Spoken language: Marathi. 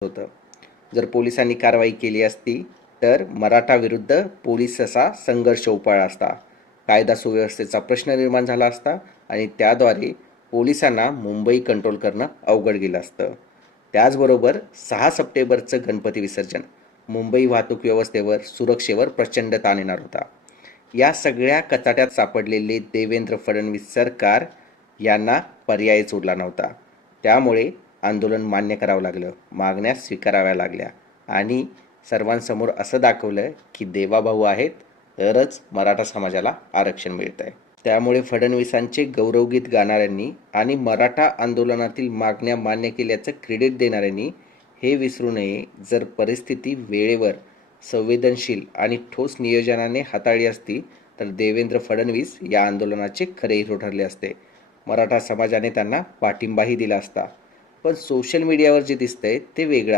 होतं. जर पोलिसांनी कारवाई केली असती तर मराठा विरुद्ध पोलीस असा संघर्ष उफाळला असता, कायदा सुव्यवस्थेचा प्रश्न निर्माण झाला असता आणि त्याद्वारे पोलिसांना मुंबई कंट्रोल करणं अवघड गेलं असतं. त्याचबरोबर 6 सप्टेंबरचं गणपती विसर्जन मुंबई वाहतूक व्यवस्थेवर सुरक्षेवर प्रचंड ताण येणार होता. या सगळ्या कचाट्यात सापडलेले देवेंद्र फडणवीस सरकार यांना पर्यायच उरला नव्हता. त्यामुळे आंदोलन मान्य करावं लागलं, मागण्या स्वीकाराव्या लागल्या आणि सर्वांसमोर असं दाखवलं की देवाभाऊ आहेत तरच मराठा समाजाला आरक्षण मिळतं आहे. त्यामुळे फडणवीसांचे गौरवगीत गाणाऱ्यांनी आणि मराठा आंदोलनातील मागण्या मान्य केल्याचं क्रेडिट देणाऱ्यांनी हे विसरू नये, जर परिस्थिती वेळेवर संवेदनशील आणि ठोस नियोजनाने हाताळली असती तर देवेंद्र फडणवीस या आंदोलनाचे खरे हिरो ठरले असते. मराठा समाजाने त्यांना पाठिंबाही दिला असता. पण सोशल मीडियावर जे दिसतंय ते वेगळं आहे.